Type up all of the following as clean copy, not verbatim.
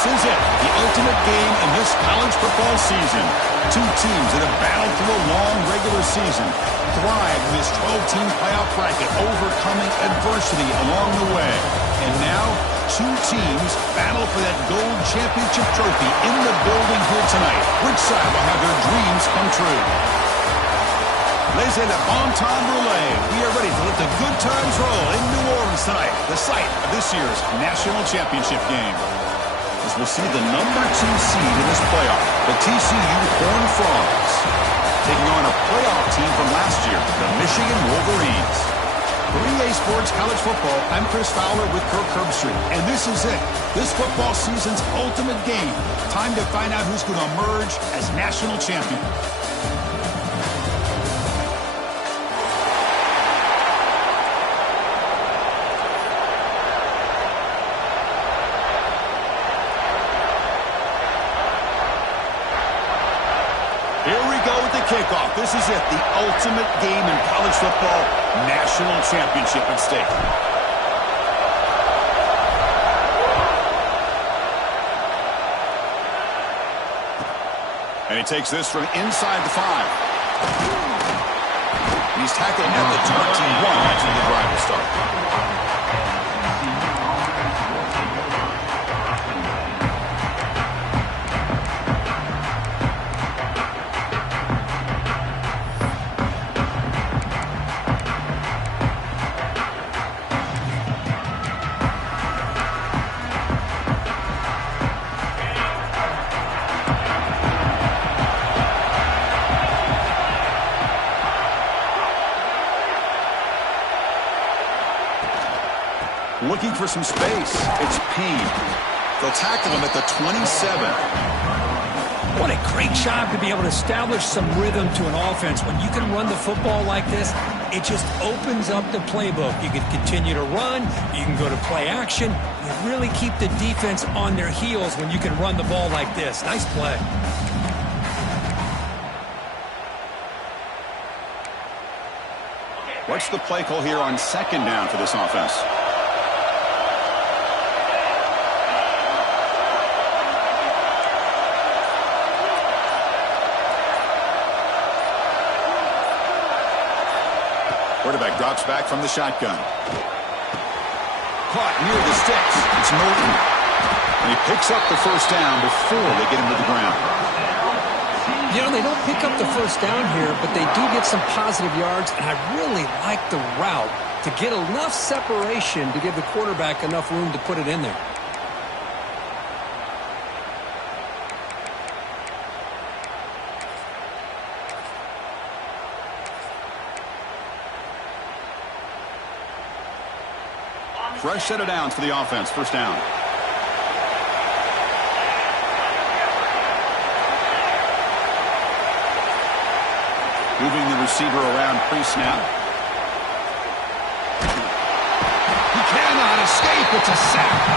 This is it, the ultimate game in this college football season. Two teams that have battled through a long regular season, thrived in this 12-team playoff bracket, overcoming adversity along the way. And now, two teams battle for that gold championship trophy in the building here tonight. Which side will have their dreams come true? Ladies and gentlemen, bon temps brulee. We are ready to let the good times roll in New Orleans tonight, the site of this year's National Championship game. As we'll see the number 2 seed in this playoff, the TCU Horned Frogs, taking on a playoff team from last year, the Michigan Wolverines. For EA Sports College Football, I'm Chris Fowler with Kirk Herbstreit, and this is it. This football season's ultimate game. Time to find out who's going to emerge as national champion. Kickoff. This is it, the ultimate game in college football, national championship at stake. And he takes this from inside the 5. And he's tackled at the 21 after the drive will start. Looking for some space. It's Payne. They'll tackle him at the 27. What a great job to be able to establish some rhythm to an offense. When you can run the football like this, it just opens up the playbook. You can continue to run. You can go to play action. You really keep the defense on their heels when you can run the ball like this. Nice play. What's the play call here on second down for this offense? Quarterback drops back from the shotgun. Caught near the sticks. It's Norton. And he picks up the first down before they get him to the ground. You know, they don't pick up the first down here, but they do get some positive yards, and I really like the route to get enough separation to give the quarterback enough room to put it in there. Fresh set of downs for the offense. First down. Moving the receiver around pre-snap. He cannot escape. It's a sack.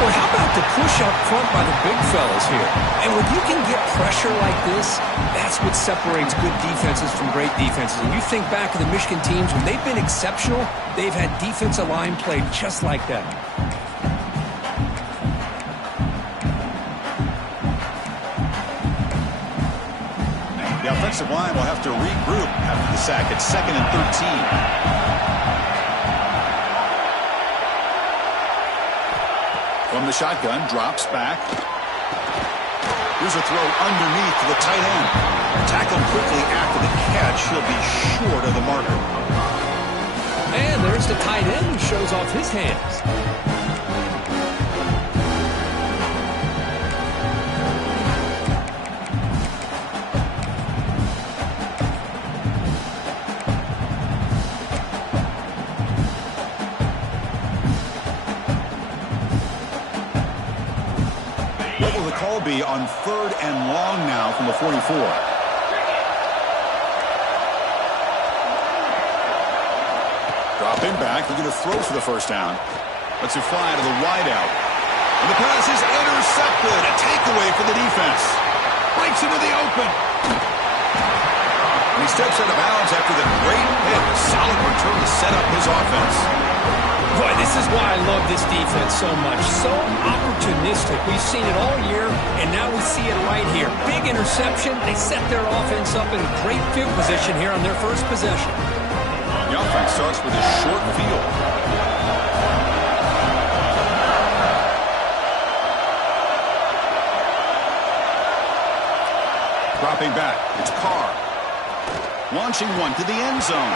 Well, how about the push up front by the big fellas here? And when you can get pressure like this, that's what separates good defenses from great defenses. And you think back to the Michigan teams, when they've been exceptional, they've had defensive line play just like that. The offensive line will have to regroup after the sack. It's 2nd and 13. From the shotgun, drops back. Here's a throw underneath to the tight end. Tackled quickly after the catch. He'll be short of the marker. And there's the tight end who shows off his hands. What will the call be on 3rd and long now from the 44? Dropping back, looking to throw for the first down. Lets it fly to the wideout. And the pass is intercepted. A takeaway for the defense. Breaks into the open. And he steps out of bounds after the great hit. A solid return to set up his offense. Boy, this is why I love this defense so much. So opportunistic. We've seen it all year, and now we see it right here. Big interception. They set their offense up in great field position here on their first possession. The offense starts with a short field. Dropping back, it's Carr. Launching one to the end zone.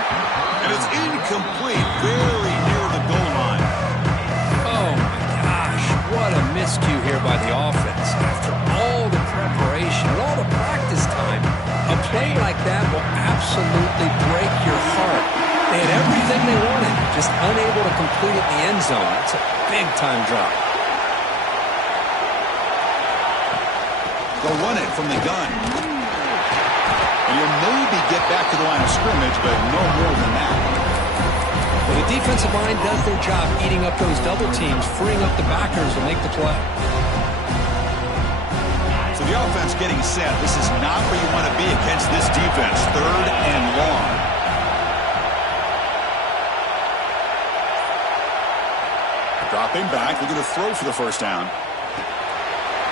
And it's incomplete, very near the goal line. Oh, my gosh. What a miscue here by the offense. After all the preparation and all the practice time, a play like that will absolutely break your heart. They had everything they wanted, just unable to complete it in the end zone. It's a big-time drop. They'll run it from the gun. And you'll maybe get back to the line of scrimmage, but no more than that. Well, the defensive line does their job eating up those double teams, freeing up the backers to make the play. So the offense getting set. This is not where you want to be against this defense. 3rd and long. Dropping back, looking to throw for the first down.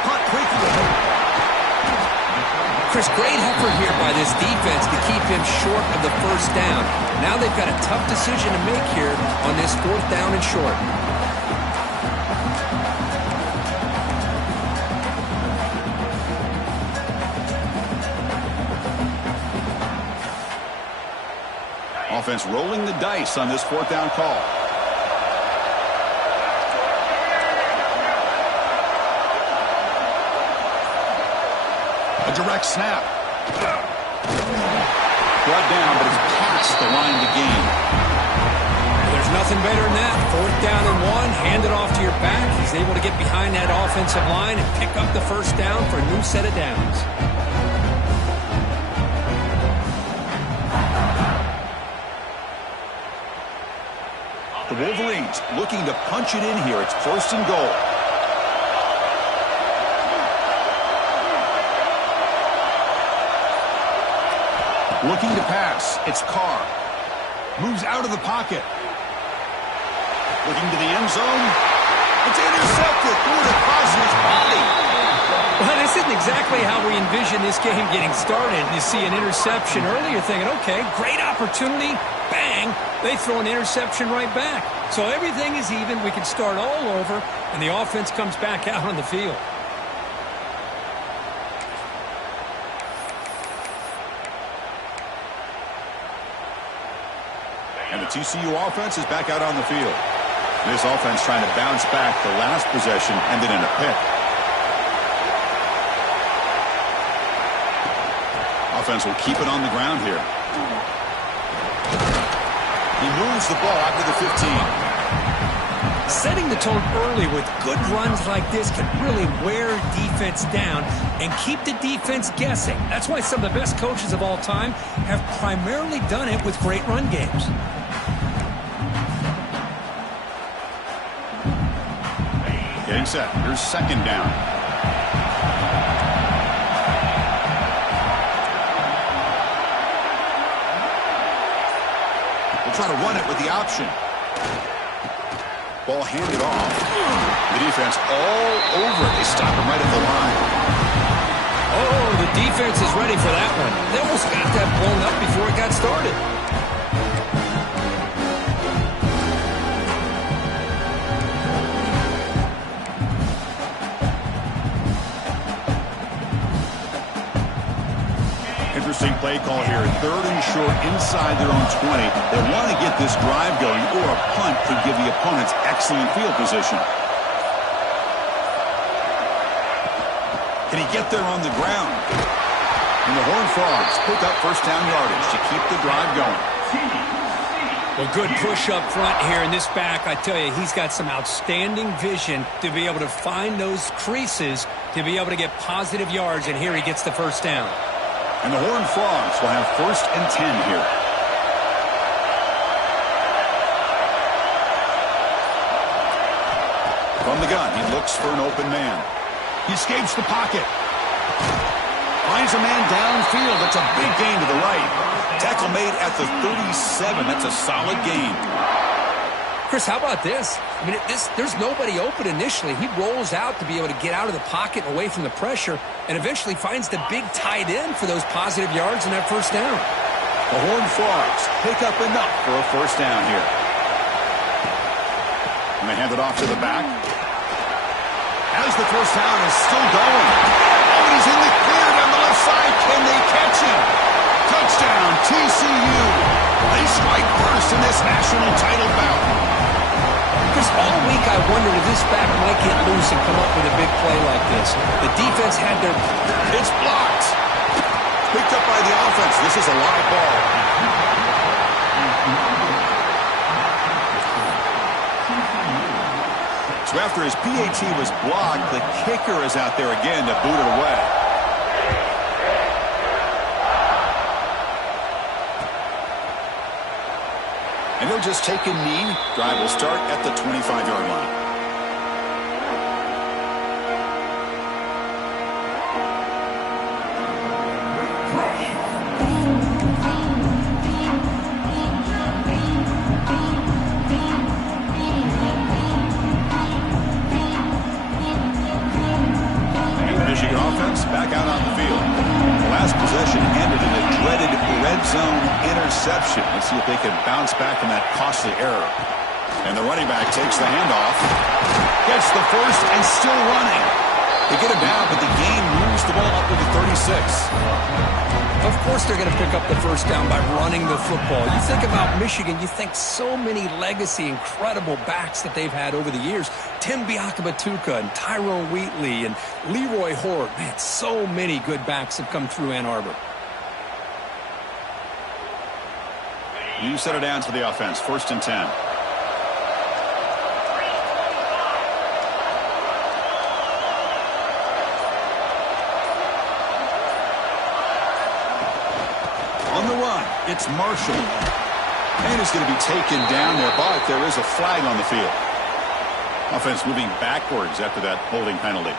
Caught quickly. Chris, great effort here by this defense to keep him short of the first down. Now they've got a tough decision to make here on this 4th down and short. Offense rolling the dice on this 4th down call. A direct snap. Brought down, but it's past the line to gain. There's nothing better than that. 4th down and 1, hand it off to your back. He's able to get behind that offensive line and pick up the first down for a new set of downs. The Wolverines looking to punch it in here. It's 1st and goal. Looking to pass. It's Carr. Moves out of the pocket. Looking to the end zone. It's intercepted. Threw it across his body. Well, this isn't exactly how we envision this game getting started. You see an interception early, you're thinking, okay, great opportunity. Bang, they throw an interception right back. So everything is even. We can start all over, and the offense comes back out on the field. And the TCU offense is back out on the field. This offense trying to bounce back. The last possession ended in a pick. Offense will keep it on the ground here. He moves the ball out to the 15. Setting the tone early with good runs like this can really wear defense down and keep the defense guessing. That's why some of the best coaches of all time have primarily done it with great run games. Getting set. Here's 2nd down. We'll try to run it with the option. Ball handed off. The defense all over it. They stop him right at the line. Oh, the defense is ready for that one. They almost got that blown up before it got started. Interesting play call here. 3rd and short inside their own 20. They want to get this drive going, or a punt could give the opponents excellent field position. Can he get there on the ground? And the Horned Frogs pick up 1st down yardage to keep the drive going. Well, good push up front here in this back. I tell you, he's got some outstanding vision to be able to find those creases to be able to get positive yards, and here he gets the first down. And the Horned Frogs will have 1st and 10 here. From the gun, he looks for an open man. He escapes the pocket. Finds a man downfield. That's a big gain to the right. Tackle made at the 37. That's a solid gain. Chris, how about this? I mean, there's nobody open initially. He rolls out to be able to get out of the pocket and away from the pressure and eventually finds the big tight end for those positive yards and that first down. The Horned Frogs pick up enough for a first down here. And they hand it off to the back. As the first down is still going. Oh, he's in the clear down the left side. Can they catch him? Touchdown, TCU. They strike first in this national title bout. Chris, all week I wondered if this back might get loose and come up with a big play like this. The defense had their... It's blocked. Picked up by the offense. This is a live ball. So after his PAT was blocked, the kicker is out there again to boot it away. And he'll just take a knee. Drive will start at the 25-yard line. Michigan offense back out on the field. The last possession ended in a dreaded red zone interception. Let's see if they can bounce back from that costly error. And the running back takes the handoff. Gets the first and still running. They get him down, but the game moves the ball up to the 36. Of course they're going to pick up the first down by running the football. You think about Michigan, you think so many legacy, incredible backs that they've had over the years. Tim Biakabatuka and Tyrone Wheatley and Leroy Horde. Man, so many good backs have come through Ann Arbor. You set it down to the offense. 1st and 10. On the run, it's Marshall. And he's going to be taken down there, but there is a flag on the field. Offense moving backwards after that holding penalty.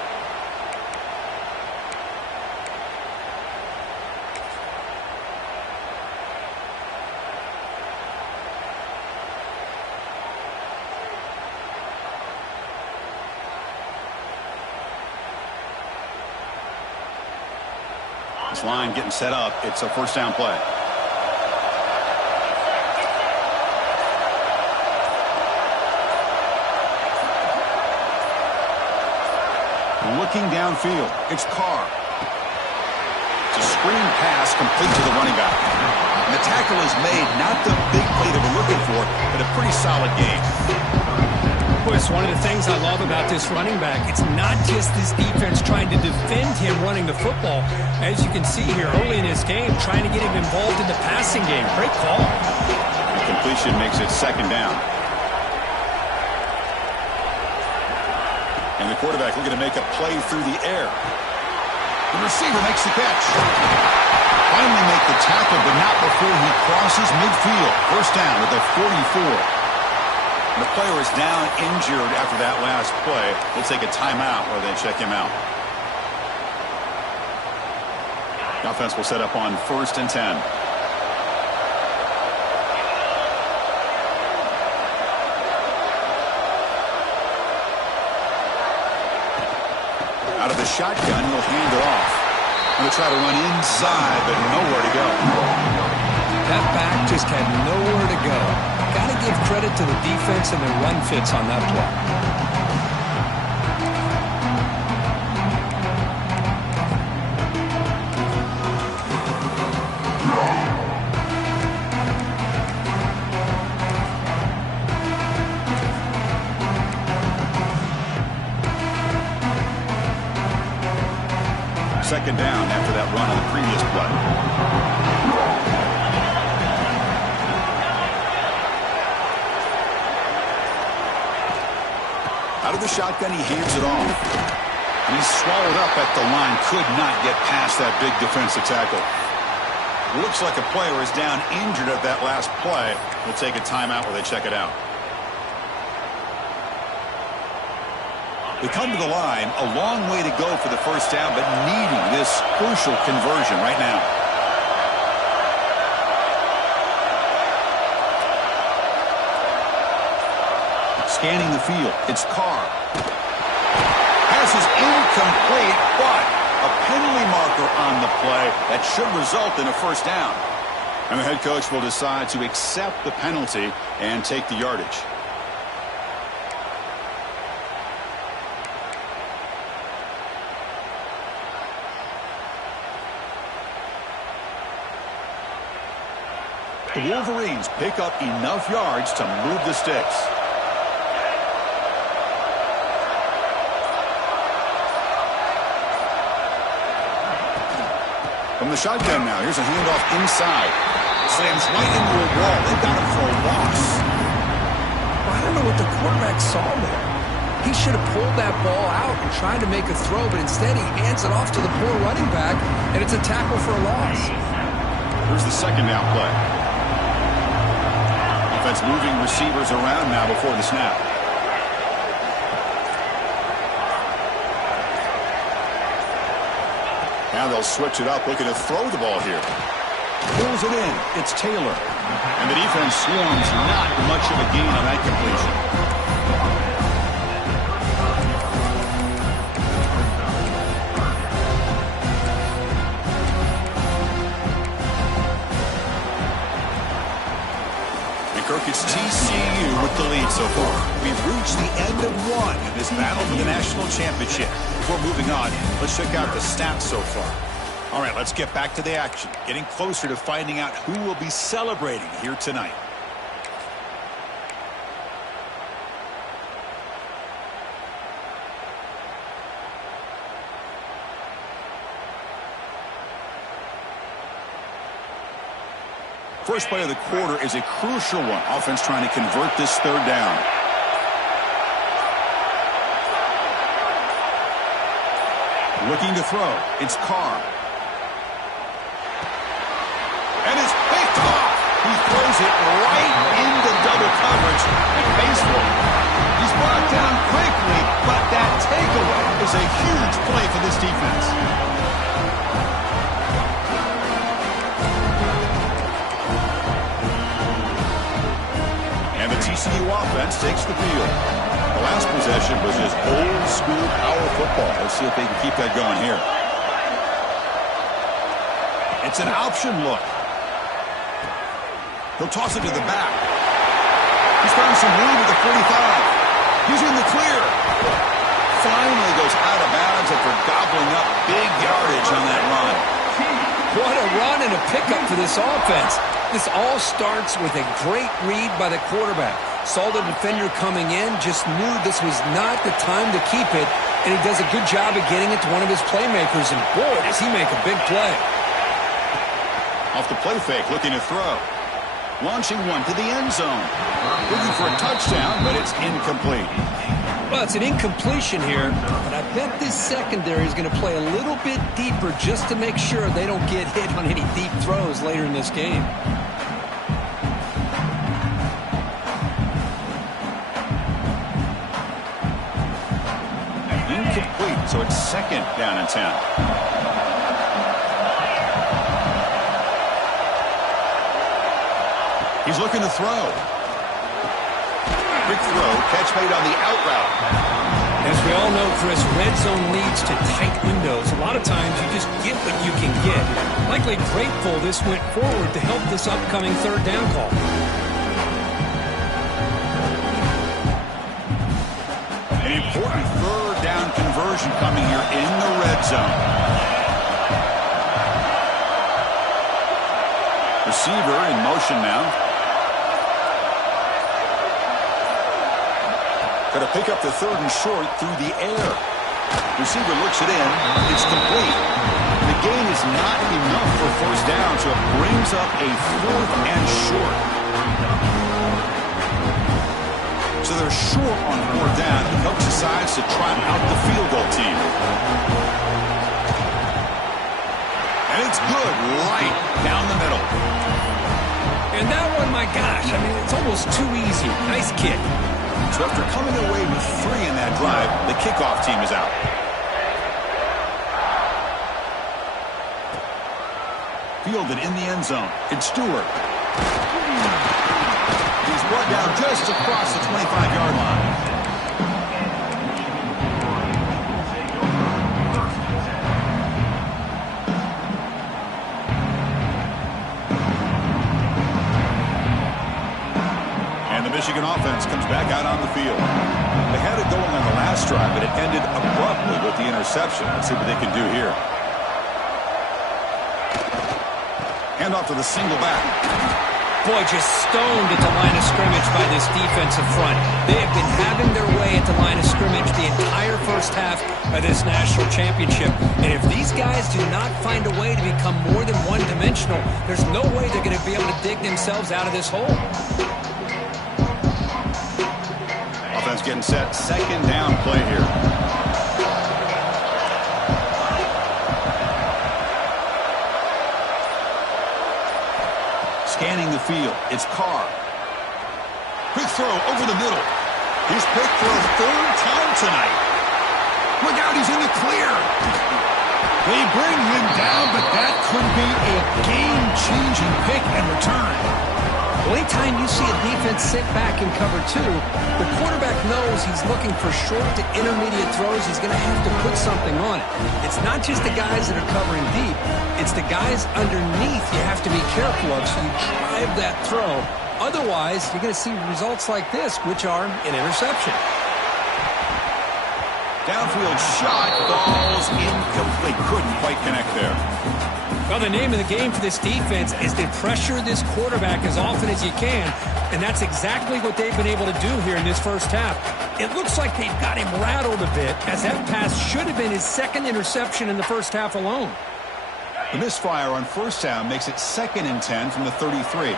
This line getting set up. It's a first down play. Looking downfield, it's Carr. It's a screen pass complete to the running back. And the tackle is made, not the big play that we're looking for, but a pretty solid game. Boy, it's one of the things I love about this running back. It's not just this defense trying to defend him running the football. As you can see here early in this game, trying to get him involved in the passing game. Great call. The completion makes it 2nd down. And the quarterback looking to make a play through the air. The receiver makes the catch. Finally make the tackle, but not before he crosses midfield. First down at the 44. The player is down injured after that last play. We'll take a timeout where they check him out. The offense will set up on 1st and 10. Out of the shotgun, he'll hand it off. Going to try to run inside, but nowhere to go. That back just had nowhere to go. Got to give credit to the defense and their run fits on that play. Second down after that run on the previous play. Out of the shotgun, he hands it off. And he's swallowed up at the line. Could not get past that big defensive tackle. Looks like a player is down injured at that last play. We'll take a timeout where they check it out. We come to the line, a long way to go for the first down, but needing this crucial conversion right now. Scanning the field. It's Carr. Pass is incomplete, but a penalty marker on the play that should result in a first down. And the head coach will decide to accept the penalty and take the yardage. The Wolverines pick up enough yards to move the sticks. From the shotgun now, here's a handoff inside. Slams right into a wall. They got him for a loss. I don't know what the quarterback saw there. He should have pulled that ball out and tried to make a throw, but instead he hands it off to the poor running back, and it's a tackle for a loss. Here's the second down play. Defense moving receivers around now before the snap. Now they'll switch it up, looking to throw the ball here. Pulls it in. It's Taylor. And the defense swarms not much of a gain on that completion. It's TCU with the lead so far. We've reached the end of one in this battle for the national championship. Before moving on, let's check out the stats so far. All right, let's get back to the action. Getting closer to finding out who will be celebrating here tonight. First play of the quarter is a crucial one. Offense trying to convert this third down. Looking to throw. It's Carr. And it's picked off. He throws it right into double coverage and baseball. He's brought down quickly, but that takeaway is a huge play for this defense. TCU offense takes the field. The last possession was just old school power football. Let's see if they can keep that going here. It's an option look. He'll toss it to the back. He's found some room at the 45. He's in the clear. Finally goes out of bounds after gobbling up big yardage on that run. What a run and a pickup for this offense. This all starts with a great read by the quarterback. Saw the defender coming in, just knew this was not the time to keep it, and he does a good job of getting it to one of his playmakers, and boy, does he make a big play. Off the play fake, looking to throw. Launching one to the end zone. Looking for a touchdown, but it's incomplete. Well, it's an incompletion here, but I bet this secondary is going to play a little bit deeper just to make sure they don't get hit on any deep throws later in this game. Incomplete, so it's second down and 10. He's looking to throw. Quick throw, catch made on the out route. As we all know, Chris, red zone leads to tight windows. A lot of times you just get what you can get. Likely grateful this went forward to help this upcoming third down call. An important third down conversion coming here in the red zone. Receiver in motion now. Going to pick up the third and short through the air. Receiver looks it in. It's complete. The gain is not enough for first down, so it brings up a fourth and short. So they're short on fourth down. The coach decides to try out the field goal team. And it's good right down the middle. And that one, my gosh, I mean, it's almost too easy. Nice kick. So after coming away with 3 in that drive, the kickoff team is out. Fielded in the end zone. It's Stewart. He's brought down just across the 25-yard line. Michigan offense comes back out on the field. They had it going on the last drive, but it ended abruptly with the interception. Let's see what they can do here. Hand off to the single back. Boy, just stoned at the line of scrimmage by this defensive front. They have been having their way at the line of scrimmage the entire first half of this national championship. And if these guys do not find a way to become more than one-dimensional, there's no way they're going to be able to dig themselves out of this hole. Offense getting set. Second down play here. Scanning the field. It's Carr. Quick throw over the middle. He's picked for a third time tonight. Look out, he's in the clear. They bring him down, but that could be a game-changing pick and return. Well, anytime you see a defense sit back in cover two, the quarterback knows he's looking for short to intermediate throws. He's going to have to put something on it. It's not just the guys that are covering deep. It's the guys underneath you have to be careful of, so you drive that throw. Otherwise, you're going to see results like this, which are an interception. Downfield shot falls incomplete. Couldn't quite connect there. Well, the name of the game for this defense is to pressure this quarterback as often as you can, and that's exactly what they've been able to do here in this first half. It looks like they've got him rattled a bit, as that pass should have been his second interception in the first half alone. The misfire on first down makes it 2nd and 10 from the 33.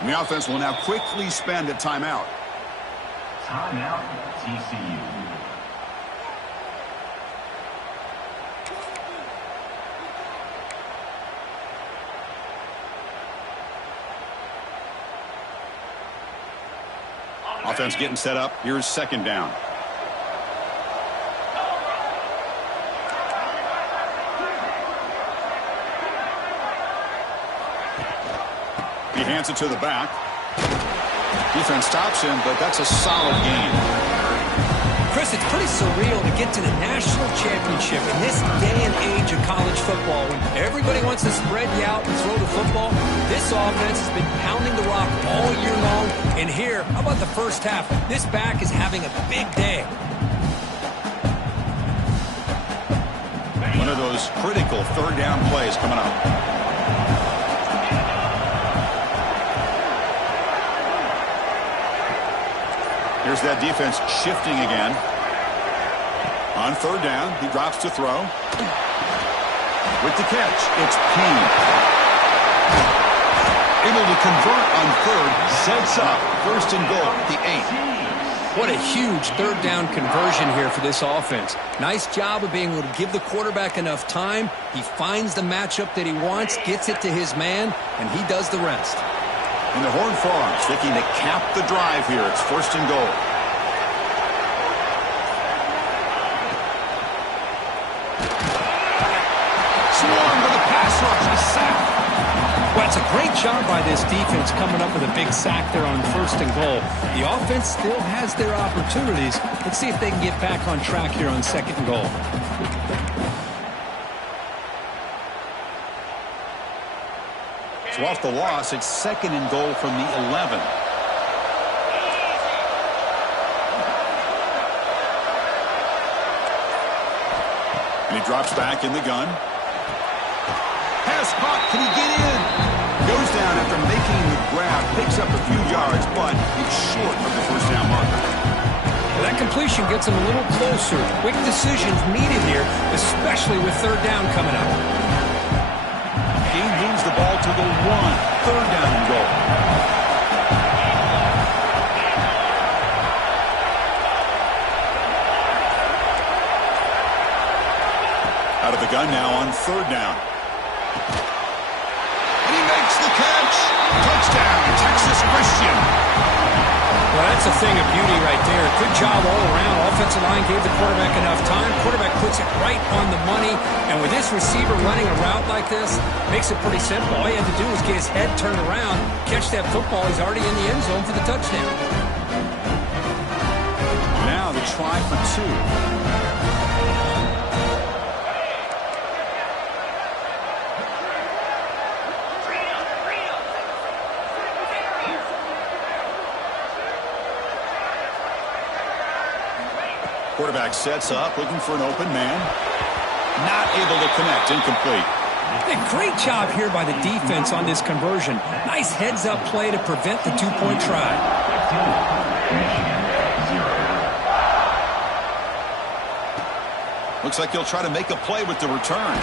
And the offense will now quickly spend a timeout. Timeout, TCU. Offense getting set up. Here's second down. He hands it to the back. Defense stops him, but that's a solid gain. Chris, it's pretty surreal to get to the national championship in this day and age of college football when everybody wants to spread you out and throw the football. This offense has been pounding the rock all year long. And here, how about the first half? This back is having a big day. One of those critical third down plays coming up. Here's that defense shifting again. On third down, he drops to throw. With the catch, it's Payne. Able to convert on third, sets up 1st and goal, the 8. What a huge third down conversion here for this offense. Nice job of being able to give the quarterback enough time. He finds the matchup that he wants, gets it to his man, and he does the rest. And the Horned Frogs looking to cap the drive here. It's 1st and goal. Swarm with a pass rush, a sack. Well, it's a great job by this defense coming up with a big sack there on 1st and goal. The offense still has their opportunities. Let's see if they can get back on track here on 2nd and goal. So off the loss, it's 2nd and goal from the 11. And he drops back in the gun. Pass caught. Can he get in? Goes down after making the grab. Picks up a few yards, but it's short of the first down marker. Well, that completion gets him a little closer. Quick decisions needed here, especially with third down coming up. He moves the ball to the 1. 3rd down and goal. Out of the gun now on 3rd down. And he makes the catch. Touchdown, Texas Christian. Well, that's a thing of beauty right there. Good job all around. Offensive line gave the quarterback enough time. Quarterback puts it right on the money. And with this receiver running a route like this, makes it pretty simple. All you had to do was get his head turned around, catch that football. He's already in the end zone for the touchdown. Now the try for two. Quarterback sets up, looking for an open man. Not able to connect, incomplete. A great job here by the defense on this conversion. Nice heads-up play to prevent the two-point try. Looks like he'll try to make a play with the return.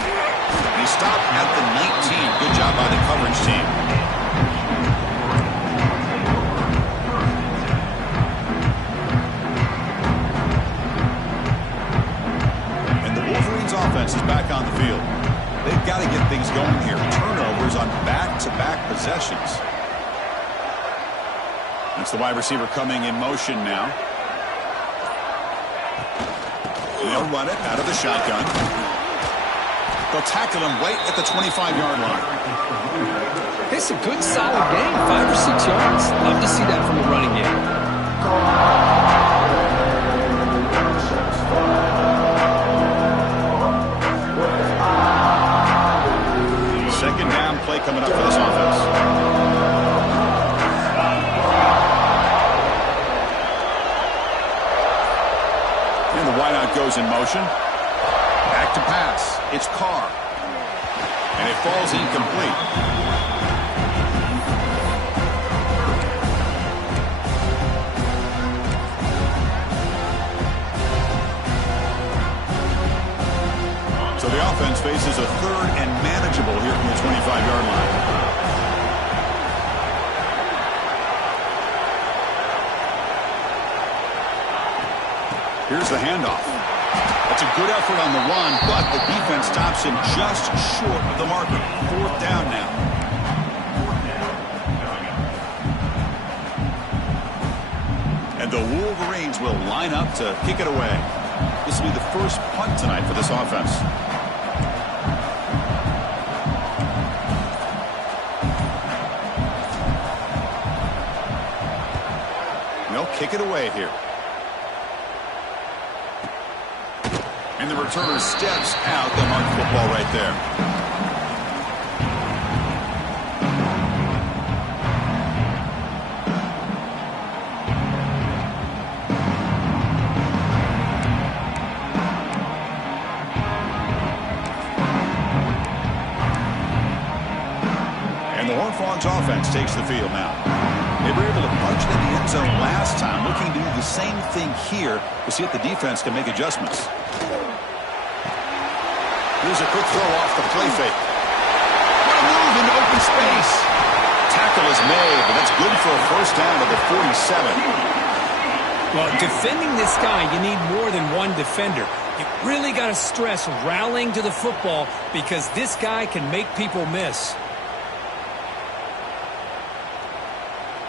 He stopped at the 19. Good job by the coverage team. Offense is back on the field. They've got to get things going here. Turnovers on back-to-back possessions. That's the wide receiver coming in motion now. They'll run it out of the shotgun. They'll tackle him right at the 25-yard line. It's a good, solid game. 5 or 6 yards. Love to see that from a running game. Second down play coming up for this offense. And the wideout goes in motion. Back to pass. It's Carr. And it falls incomplete. So the offense faces a third and manageable here from the 25-yard line. Here's the handoff. That's a good effort on the run, but the defense stops him just short of the marker. 4th down now. And the Wolverines will line up to kick it away. This will be the first punt tonight for this offense. They'll kick it away here. And the returner steps out. They'll mark football right there. Offense takes the field now. They were able to punch it in the end zone last time, looking to do the same thing here to see if the defense can make adjustments. Here's a quick throw off the play fake. What a move into open space. Tackle is made, but that's good for a first down at the 47. Well, defending this guy, you need more than one defender. You really got to stress rallying to the football because this guy can make people miss.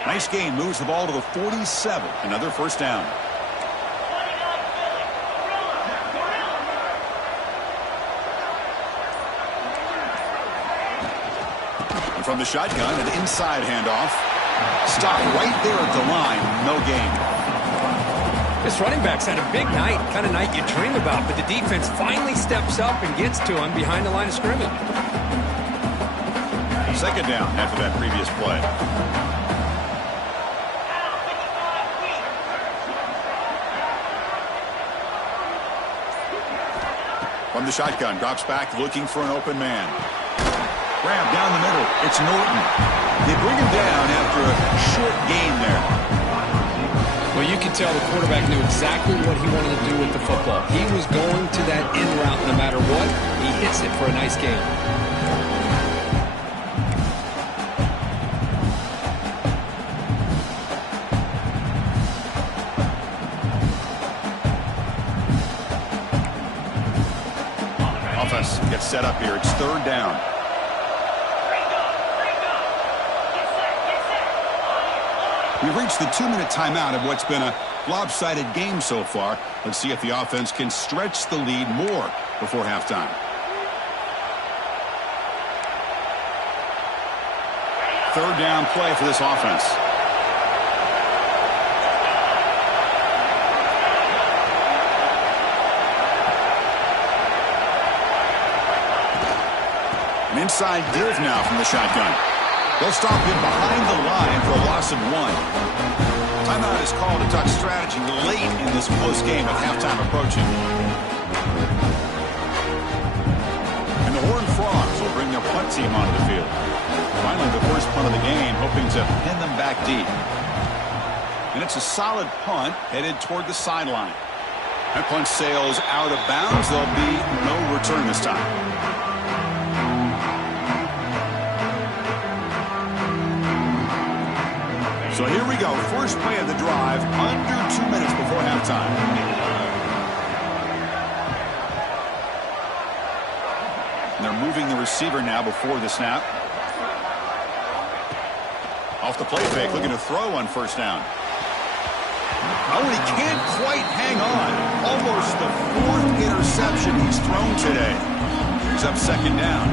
Nice gain, moves the ball to the 47. Another first down. And from the shotgun, an inside handoff. Stop right there at the line. No gain. This running back's had a big night, kind of night you dream about, but the defense finally steps up and gets to him behind the line of scrimmage. Second down after that previous play. From the shotgun, drops back, looking for an open man. Grab down the middle. It's Norton. They bring him down after a short gain there. Well, you can tell the quarterback knew exactly what he wanted to do with the football. He was going to that in route no matter what. He hits it for a nice gain. Gets set up here. It's third down. We've reached the 2-minute timeout of what's been a lopsided game so far. Let's see if the offense can stretch the lead more before halftime. Third down play for this offense. An inside give now from the shotgun. They'll stop him behind the line for a loss of 1. Timeout is called to talk strategy late in this close game with halftime approaching. And the Horned Frogs will bring their punt team onto the field. Finally, the first punt of the game, hoping to pin them back deep. And it's a solid punt headed toward the sideline. That punt sails out of bounds. There'll be no return this time. So here we go. First play of the drive, under 2 minutes before halftime. And they're moving the receiver now before the snap. Off the play fake, looking to throw on first down. Oh, and he can't quite hang on. Almost the 4th interception he's thrown today. He's up second down.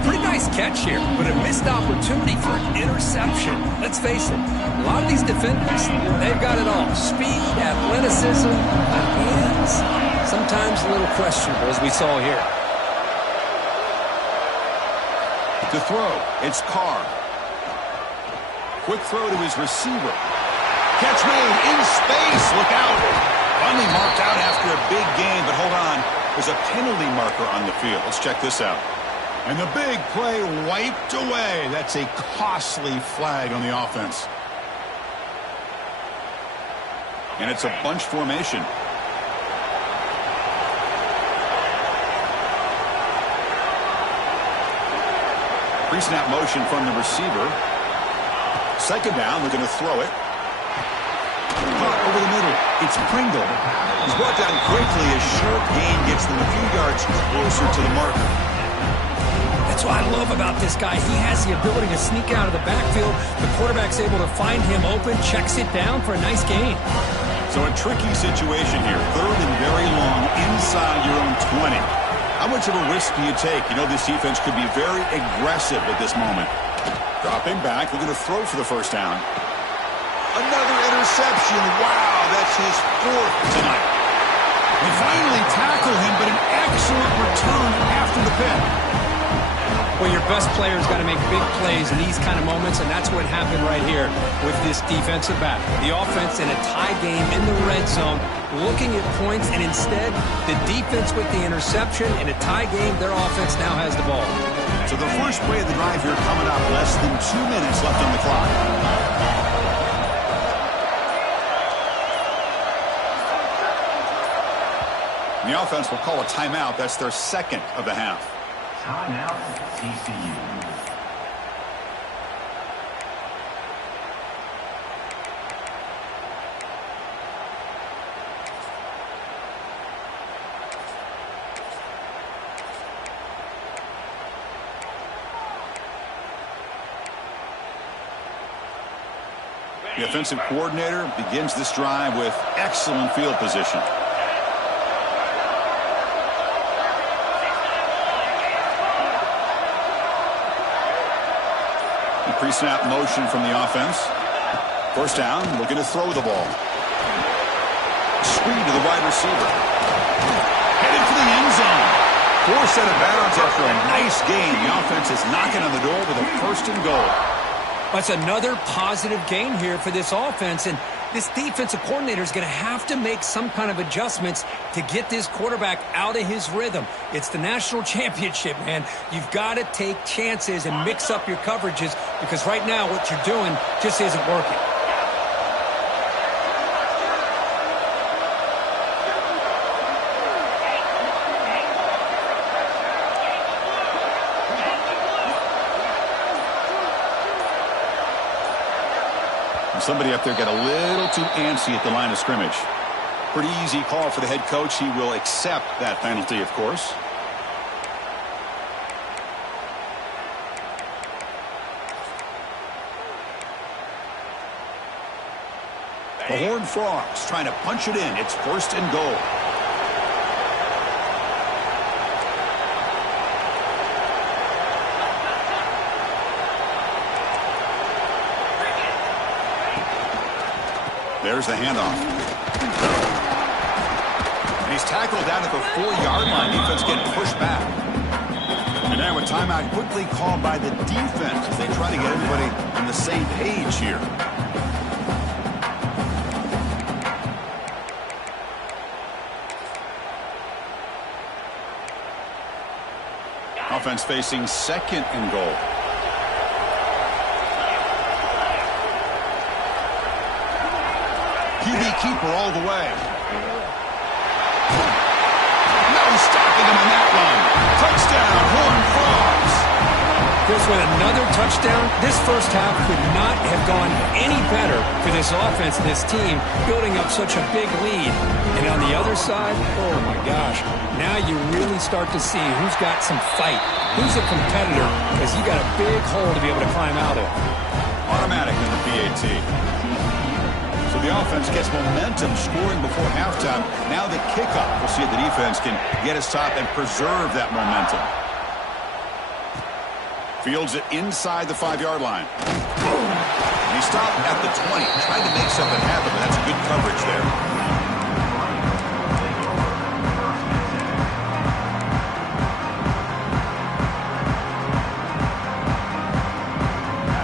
Pretty nice catch here, but a missed opportunity for an interception. Let's face it, a lot of these defenders, they've got it all. Speed, athleticism, hands, sometimes a little questionable, as we saw here. To throw, it's Carr. Quick throw to his receiver. Catch made in space. Look out. Finally marked out after a big gain, but hold on. There's a penalty marker on the field. Let's check this out. And the big play wiped away. That's a costly flag on the offense. And it's a bunch formation. Pre-snap motion from the receiver. Second down, looking to throw it. Caught over the middle. It's Pringle. He's brought down quickly as short gain gets them a few yards closer to the marker. That's what I love about this guy. He has the ability to sneak out of the backfield. The quarterback's able to find him open, checks it down for a nice gain. So a tricky situation here. Third and very long inside your own 20. How much of a risk do you take? You know this defense could be very aggressive at this moment. Dropping back, looking to throw for the first down. Another interception. Wow, that's his 4th tonight. They finally tackle him, but an excellent return after the pick. Well, your best player's got to make big plays in these kind of moments, and that's what happened right here with this defensive back. The offense in a tie game in the red zone, looking at points, and instead, the defense with the interception. In a tie game, their offense now has the ball. So the first play of the drive here coming up, less than 2 minutes left on the clock. And the offense will call a timeout. That's their second of the half. Timeout, TCU. The offensive coordinator begins this drive with excellent field position. Pre-snap motion from the offense. First down, looking to throw the ball. Screen to the wide receiver. Headed for the end zone. Forced out of bounds after a nice gain. The offense is knocking on the door with a first and goal. That's another positive gain here for this offense, and this defensive coordinator is going to have to make some kind of adjustments to get this quarterback out of his rhythm. It's the national championship, man. You've got to take chances and mix up your coverages because right now what you're doing just isn't working. Somebody up there got a little too antsy at the line of scrimmage. Pretty easy call for the head coach. He will accept that penalty, of course. The Horned Frogs trying to punch it in. It's 1st and goal. There's the handoff. And he's tackled down at the 4-yard line. Defense getting pushed back. And now a timeout quickly called by the defense as they try to get everybody on the same page here. Offense facing 2nd and goal. QB keeper all the way. No stopping him on that one. Touchdown, Horned Frogs. Chris, with another touchdown, this first half could not have gone any better for this offense, this team, building up such a big lead. And on the other side, oh my gosh, now you really start to see who's got some fight, who's a competitor, because you got a big hole to be able to climb out of. Automatic in the PAT. So the offense gets momentum scoring before halftime. Now the kickoff. We'll see if the defense can get a stop and preserve that momentum. Fields it inside the 5-yard line. And he stopped at the 20. Trying to make something happen, but that's good coverage there.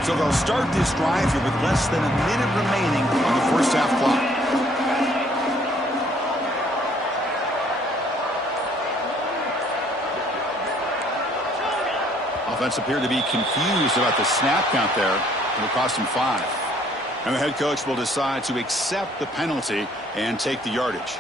So they'll start this drive here with less than a minute remaining on the first half clock. Offense appeared to be confused about the snap count there. It'll cost him 5. And the head coach will decide to accept the penalty and take the yardage.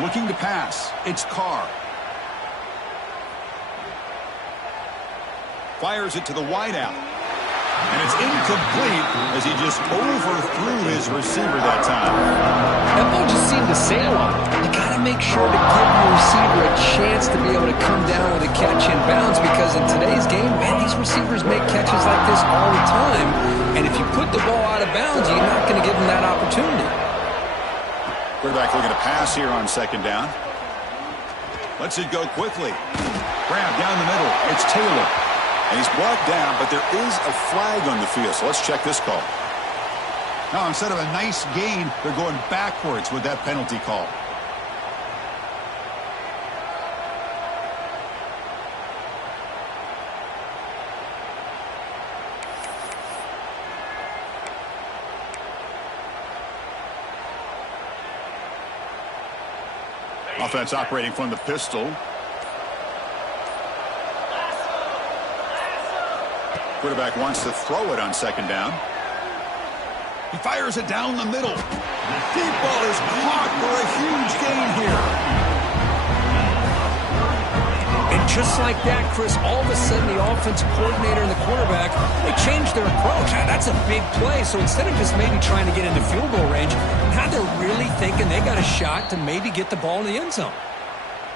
Looking to pass. It's Carr. Fires it to the wideout. And it's incomplete as he just overthrew his receiver that time. That ball just seemed to sail on him. You got to make sure to give your receiver a chance to be able to come down with a catch in bounds, because in today's game, man, these receivers make catches like this all the time. And if you put the ball out of bounds, you're not going to give them that opportunity. Quarterback looking to pass here on 2nd down. Lets it go quickly. Grab down the middle. It's Taylor. And he's brought down, but there is a flag on the field. So let's check this call. Now, instead of a nice gain, they're going backwards with that penalty call. Offense operating from the pistol. Quarterback wants to throw it on 2nd down. He fires it down the middle. Deep ball is caught for a huge gain here. And just like that, Chris, all of a sudden the offensive coordinator and the quarterback, they changed their approach. That's a big play. So instead of just maybe trying to get into field goal range, now they're really thinking they got a shot to maybe get the ball in the end zone.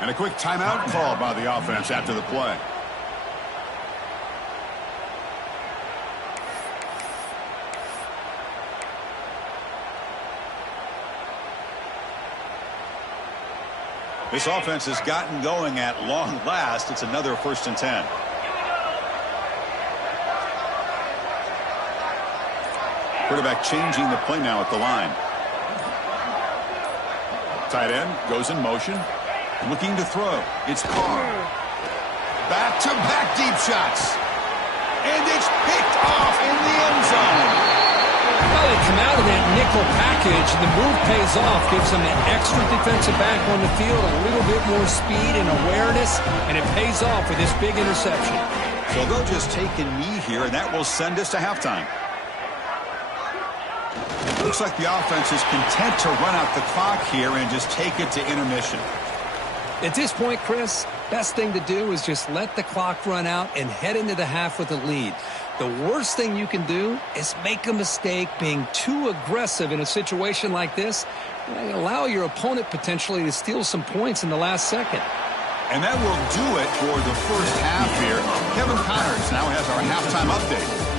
And a quick timeout call by the offense after the play. This offense has gotten going at long last. It's another 1st and 10. Quarterback changing the play now at the line. Tight end goes in motion. Looking to throw. It's Carr. Back-to-back deep shots. And it's picked off in the end zone. Well, they come out of that nickel package, and the move pays off, gives them an extra defensive back on the field, a little bit more speed and awareness, and it pays off with this big interception. So they'll just take a knee here, and that will send us to halftime. Looks like the offense is content to run out the clock here and just take it to intermission. At this point, Chris, best thing to do is just let the clock run out and head into the half with a lead. The worst thing you can do is make a mistake being too aggressive in a situation like this and allow your opponent potentially to steal some points in the last second. And that will do it for the first half here. Kevin Connors now has our halftime update.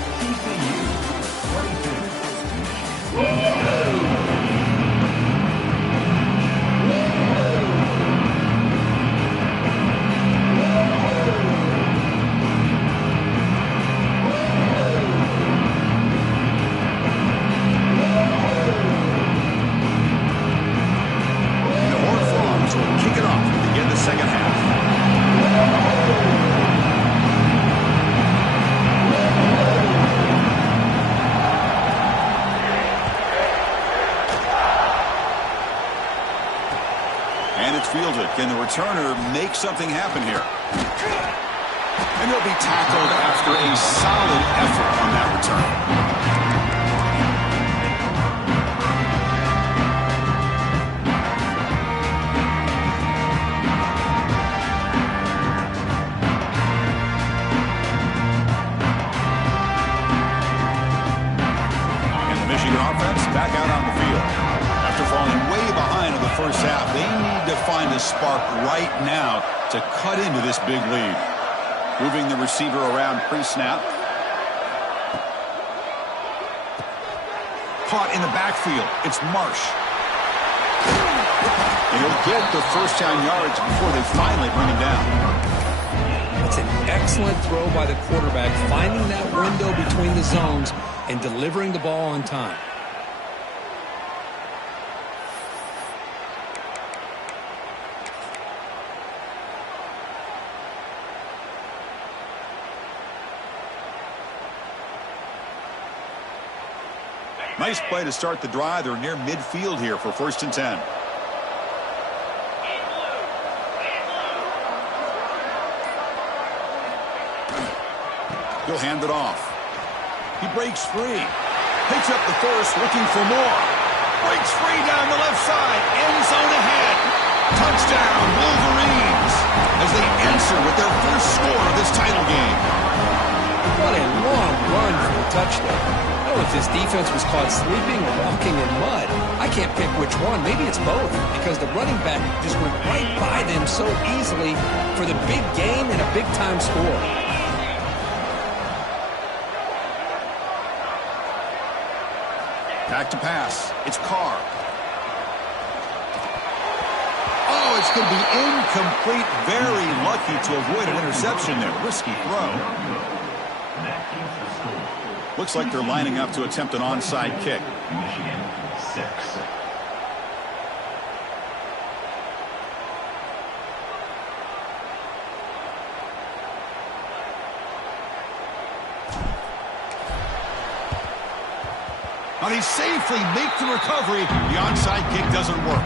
Second half. And it's fielded. Can the returner make something happen here? And he'll be tackled after a solid effort on that return. Back out on the field. After falling way behind in the first half, they need to find a spark right now to cut into this big lead. Moving the receiver around pre-snap. Caught in the backfield. It's Marsh. And he'll get the first down yards before they finally bring him down. That's an excellent throw by the quarterback, finding that window between the zones and delivering the ball on time. Nice play to start the drive. They're near midfield here for 1st and 10. He'll hand it off. He breaks free. Picks up the first, looking for more. Breaks free down the left side. End zone ahead. Touchdown, Wolverines, as they answer with their first score of this title game. What a long run for the touchdown. I don't know if this defense was caught sleeping or walking in mud. I can't pick which one. Maybe it's both, because the running back just went right by them so easily for the big gain and a big-time score. Back to pass. It's Carr. Oh, it's going to be incomplete. Very lucky to avoid an interception there. Risky throw. Looks like they're lining up to attempt an onside kick. Michigan 6. Now they safely make the recovery. The onside kick doesn't work.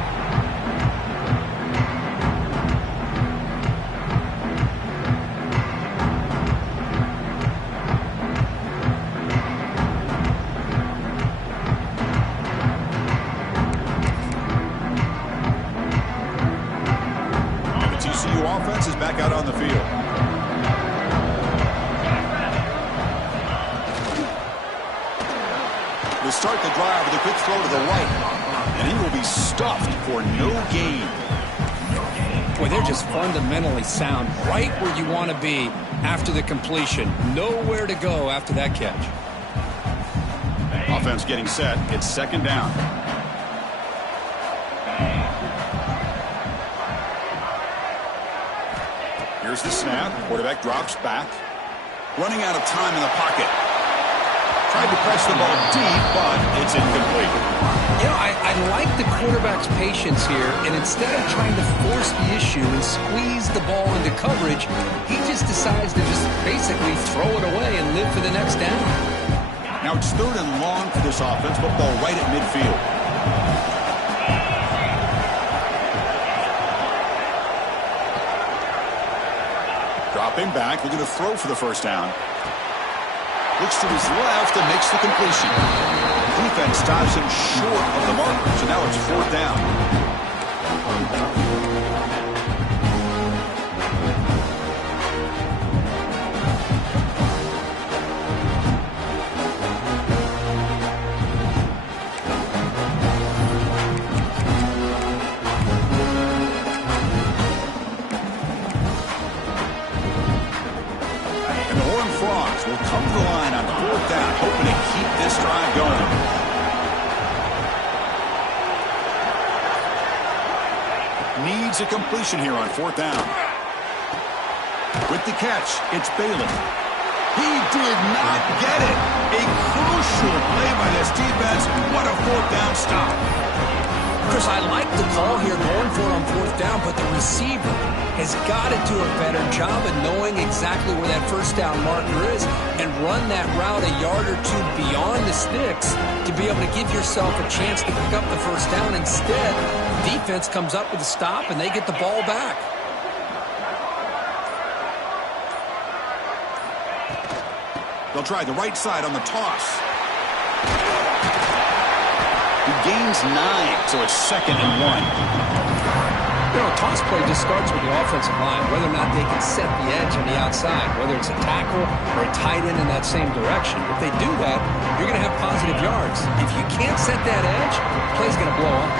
Offense is back out on the field. We'll start the drive with a quick throw to the right, and he will be stuffed for no gain. Boy, they're just fundamentally sound, right where you want to be after the completion. Nowhere to go after that catch. Offense getting set. It's 2nd down. Here's the snap. Quarterback drops back. Running out of time in the pocket. Tried to press the ball deep, but it's incomplete. You know, I like the quarterback's patience here, and instead of trying to force the issue and squeeze the ball into coverage, he just decides to just basically throw it away and live for the next down. Now it's 3rd and long for this offense. Football right at midfield. Dropping back, looking to throw for the first down. Looks to his left and makes the completion. The defense stops him short of the marker, so now it's 4th down. needs a completion here on 4th down. With the catch, it's Bailey. He did not get it. A crucial play by this defense. What a 4th down stop. Chris, I like the call here going for it on 4th down, but the receiver has got to do a better job of knowing exactly where that 1st down marker is and run that route a yard or two beyond the sticks to be able to give yourself a chance to pick up the 1st down. Instead, defense comes up with a stop and they get the ball back. They'll try the right side on the toss. He gains 9, so it's 2nd and 1. You know, a toss play just starts with the offensive line, whether or not they can set the edge on the outside, whether it's a tackle or a tight end in that same direction. If they do that, you're going to have positive yards. If you can't set that edge, the play's going to blow up.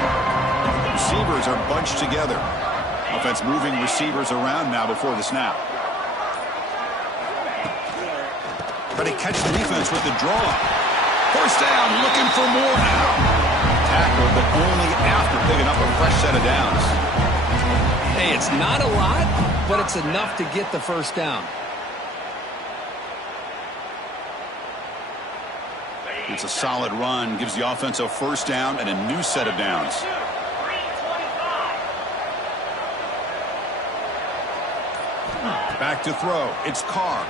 Receivers are bunched together. Offense moving receivers around now before the snap. Try to catch the defense with the draw. 1st down, looking for more now. Tackle, but only after picking up a fresh set of downs. Hey, it's not a lot, but it's enough to get the 1st down. It's a solid run, gives the offense a 1st down and a new set of downs. Back to throw. It's Carr.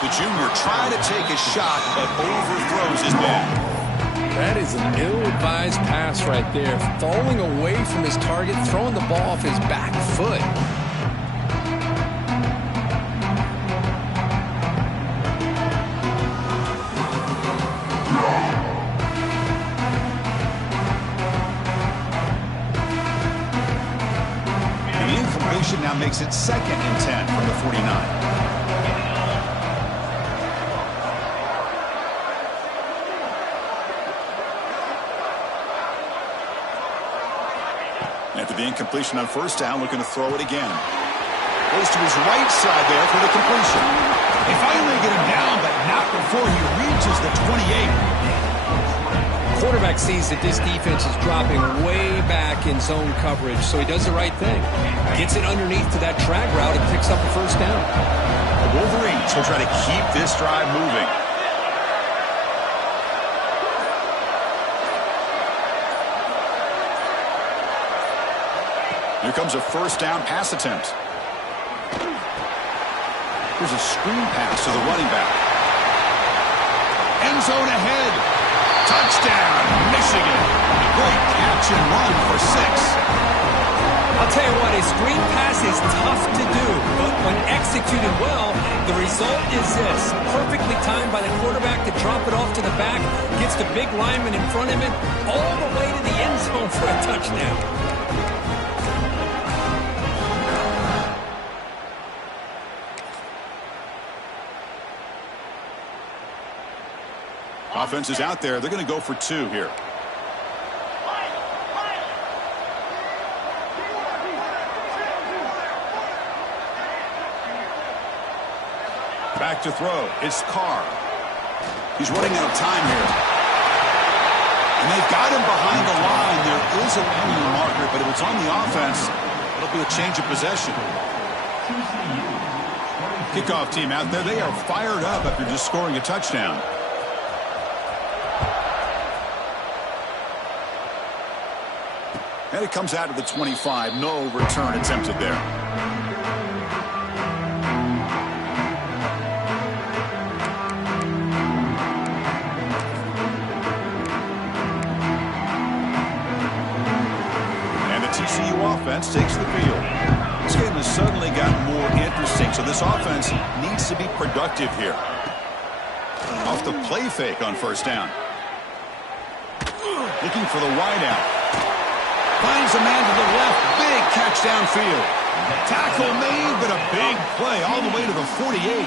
The junior trying to take a shot, but overthrows his man. That is an ill-advised pass right there. Falling away from his target, throwing the ball off his back foot. The incompletion now makes it 2nd and 10 from the 49. After the incompletion on 1st down, looking to throw it again. Goes to his right side there for the completion. They finally get him down, but not before he reaches the 28. Quarterback sees that this defense is dropping way back in zone coverage, so he does the right thing. Gets it underneath to that drag route and picks up a 1st down. The Wolverines will try to keep this drive moving. Here comes a 1st down pass attempt. Here's a screen pass to the running back. End zone ahead. Touchdown, Michigan. Great catch and run for 6. I'll tell you what, a screen pass is tough to do, but when executed well, the result is this. Perfectly timed by the quarterback to drop it off to the back, gets the big lineman in front of him, all the way to the end zone for a touchdown. Offense is out there. They're going to go for 2 here. Back to throw. It's Carr. He's running out of time here. And they've got him behind the line. There is a penalty marker, but if it's on the offense, it'll be a change of possession. Kickoff team out there. They are fired up after just scoring a touchdown. And it comes out to the 25. No return attempted there. And the TCU offense takes the field. This game has suddenly gotten more interesting, so this offense needs to be productive here. Off the play fake on 1st down. Looking for the wideout. Finds a man to the left. Big catch downfield. Tackle made, but a big play all the way to the 48.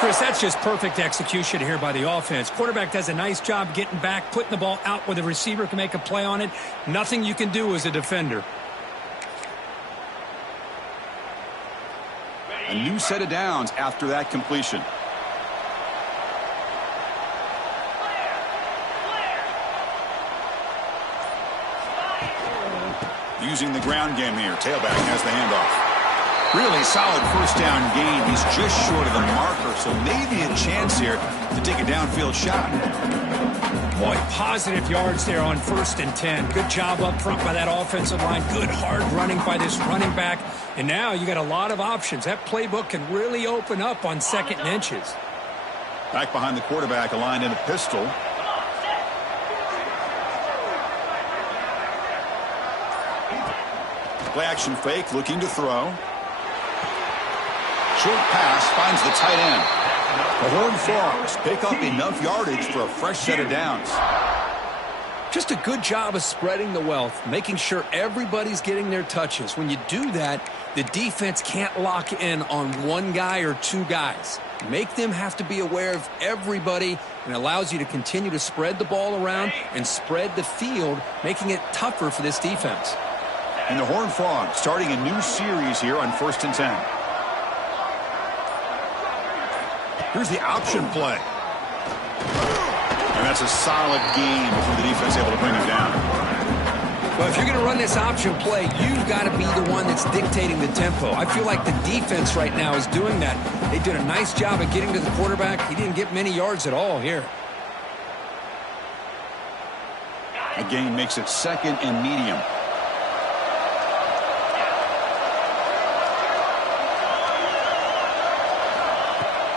Chris, that's just perfect execution here by the offense. Quarterback does a nice job getting back, putting the ball out where the receiver can make a play on it. Nothing you can do as a defender. A new set of downs after that completion. using the ground game here. Tailback has the handoff. Really solid first down gain. He's just short of the marker, so maybe a chance here to take a downfield shot. Boy, positive yards there on 1st and 10. Good job up front by that offensive line. Good hard running by this running back. And now you got a lot of options. That playbook can really open up on 2nd and inches. Back behind the quarterback, aligned in a pistol. Play action fake, looking to throw. Short pass finds the tight end. The Horned Frogs pick up enough yardage for a fresh set of downs. Just a good job of spreading the wealth, making sure everybody's getting their touches. When you do that, the defense can't lock in on one guy or two guys. Make them have to be aware of everybody, and allows you to continue to spread the ball around and spread the field, making it tougher for this defense. And the Horned Frogs starting a new series here on 1st and 10. Here's the option play. And that's a solid game before the defense able to bring him down. Well, if you're going to run this option play, you've got to be the one that's dictating the tempo. I feel like the defense right now is doing that. They did a nice job of getting to the quarterback. He didn't get many yards at all here. A gain makes it 2nd and medium.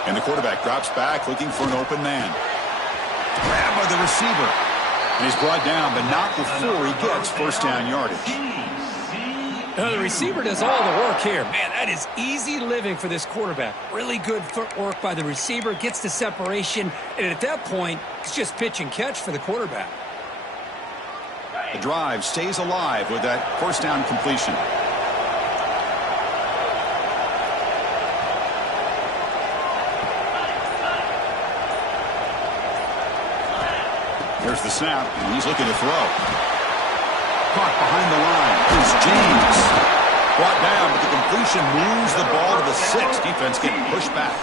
And the quarterback drops back, looking for an open man. Grabbed by the receiver. And he's brought down, but not before he gets 1st down yardage. Now the receiver does all the work here. Man, that is easy living for this quarterback. Really good footwork by the receiver, gets the separation, and at that point, it's just pitch and catch for the quarterback. The drive stays alive with that 1st down completion. There's the snap, and he's looking to throw. Caught behind the line is James. Brought down, but the completion moves the ball to the 6. Defense getting pushed back.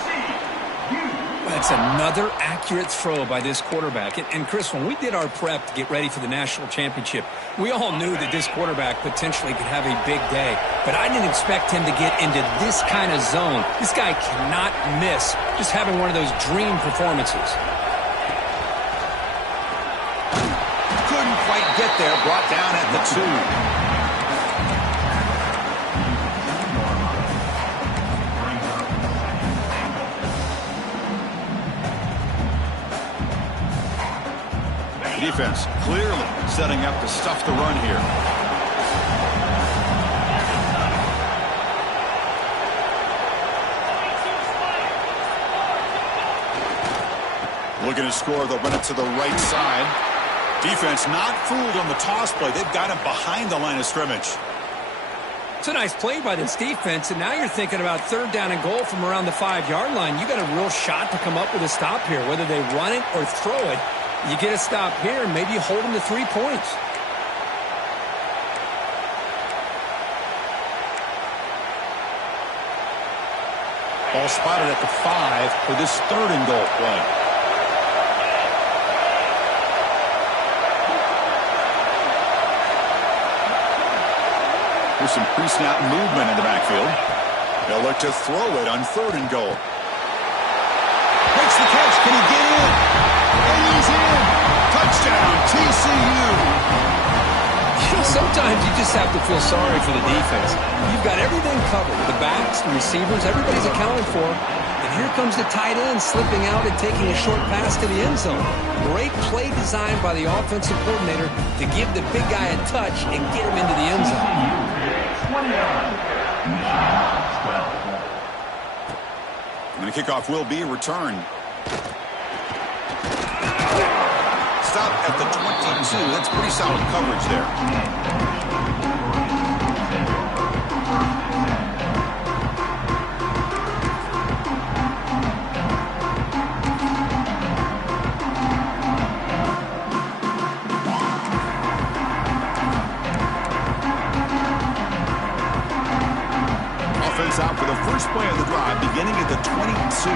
That's another accurate throw by this quarterback. And Chris, when we did our prep to get ready for the national championship, we all knew that this quarterback potentially could have a big day. But I didn't expect him to get into this kind of zone. This guy cannot miss. Just having one of those dream performances. Get there, brought down at the 2. The defense clearly setting up to stuff the run here. Looking to score, they'll run it to the right side. Defense not fooled on the toss play. They've got him behind the line of scrimmage. It's a nice play by this defense, and now you're thinking about 3rd down and goal from around the 5-yard line. You got a real shot to come up with a stop here, whether they run it or throw it. You get a stop here, and maybe you hold them to 3 points. Ball spotted at the 5 for this 3rd and goal play. There's some pre-snap movement in the backfield. They'll look to throw it on 3rd and goal. Makes the catch. Can he get in? And he's in. Touchdown, TCU. Sometimes you just have to feel sorry for the defense. You've got everything covered. The backs, the receivers, everybody's accounted for. And here comes the tight end slipping out and taking a short pass to the end zone. Great play design by the offensive coordinator to give the big guy a touch and get him into the end zone. And the kickoff will be returned. Stop at the 22. That's pretty solid coverage there. Out for the first play of the drive, beginning at the 22.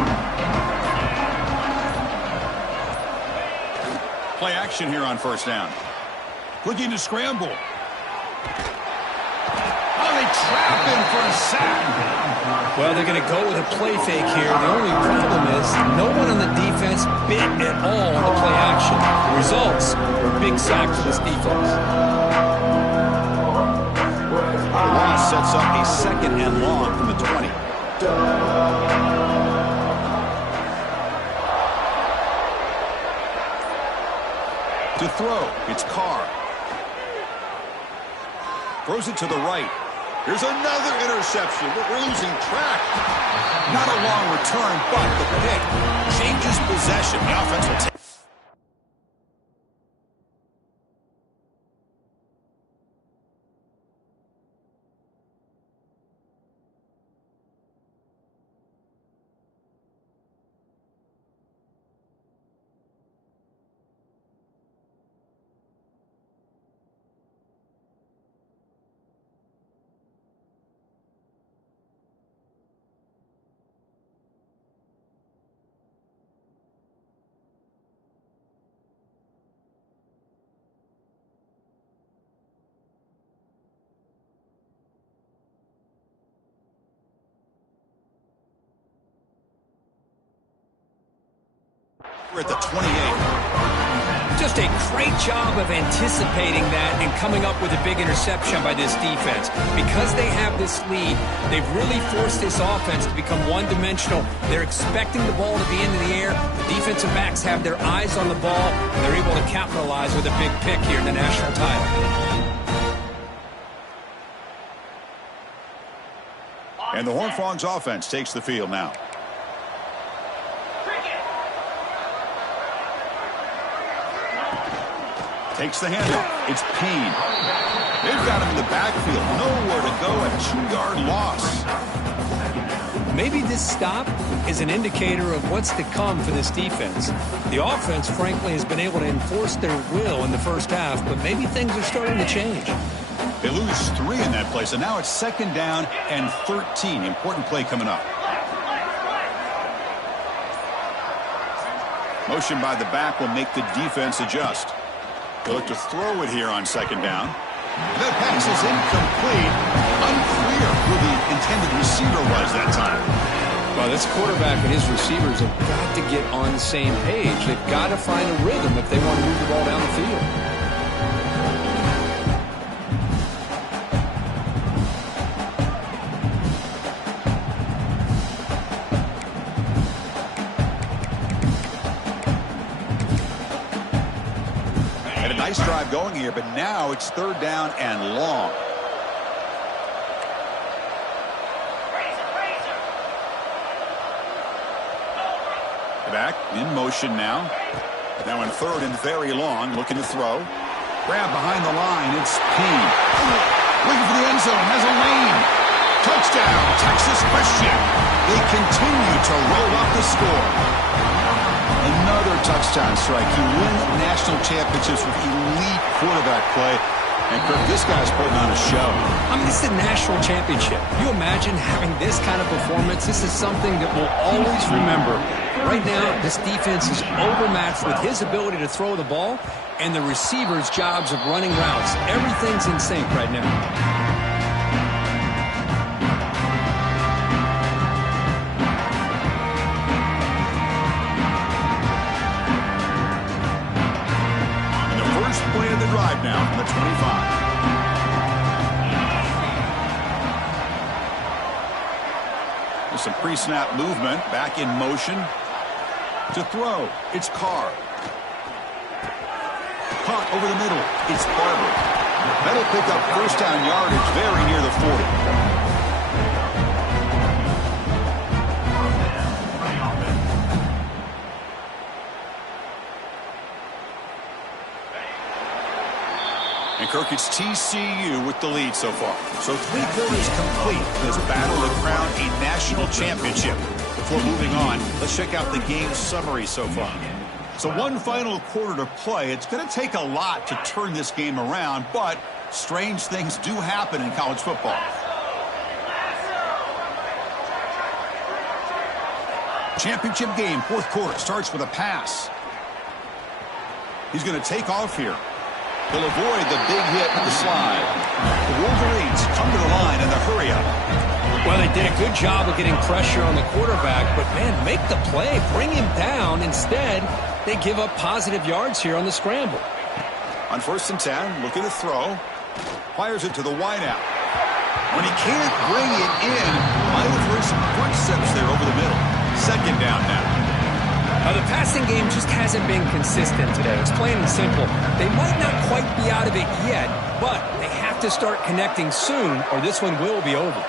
Play action here on 1st down. Looking to scramble. Oh, they trap him for a sack. Well, they're going to go with a play fake here. The only problem is no one on the defense bit at all on the play action. The results were a big sack for this defense. The loss sets up a 2nd and long from the 20. To throw, it's Carr. Throws it to the right. Here's another interception. We're losing track. Not a long return, but the pick changes possession. The offense will take. We're at the 28. Just a great job of anticipating that and coming up with a big interception by this defense. Because they have this lead, they've really forced this offense to become one-dimensional. They're expecting the ball to be into the air. The defensive backs have their eyes on the ball. They're able to capitalize with a big pick here in the national title. And the Horned Frogs offense takes the field now. Takes the handoff. It's Payne. They've got him in the backfield. Nowhere to go. A 2-yard loss. Maybe this stop is an indicator of what's to come for this defense. The offense, frankly, has been able to enforce their will in the first half, but maybe things are starting to change. They lose 3 in that play, so now it's 2nd down and 13. Important play coming up. Motion by the back will make the defense adjust. They'll look to throw it here on 2nd down. That pass is incomplete. Unclear who the intended receiver was that time. Well, this quarterback and his receivers have got to get on the same page. They've got to find a rhythm if they want to move the ball down the field. Nice drive going here, but now it's 3rd down and long. Back in motion now. Now in 3rd and very long, looking to throw. Grab behind the line, it's Payne. Looking for the end zone, has a lane. Touchdown, Texas Christian. They continue to roll up the score. Another touchdown strike. You win national championships with elite quarterback play. And Kirk, this guy's putting on a show. I mean, this is a national championship. You imagine having this kind of performance? This is something that we'll always remember. Right now, this defense is overmatched with his ability to throw the ball and the receivers' jobs of running routes. Everything's in sync right now. Play of the drive now from the 25. There's some pre-snap movement. Back in motion. To throw. It's Carr. Caught over the middle. It's Barber. That'll pick up 1st down yardage very near the 40. And Kirk, it's TCU with the lead so far. So 3 quarters complete in this battle to crown a national championship. Before moving on, let's check out the game summary so far. So 1 final quarter to play. It's going to take a lot to turn this game around, but strange things do happen in college football. Championship game, 4th quarter, starts with a pass. He's going to take off here. He'll avoid the big hit with the slide. The Wolverines come to the line in the hurry-up. Well, they did a good job of getting pressure on the quarterback, but, man, make the play. Bring him down. Instead, they give up positive yards here on the scramble. On 1st and 10, looking to throw. Fires it to the wideout. When he can't bring it in, might have heard some footsteps there over the middle. 2nd down now. The passing game just hasn't been consistent today. It's plain and simple. They might not quite be out of it yet, but they have to start connecting soon, or this one will be over.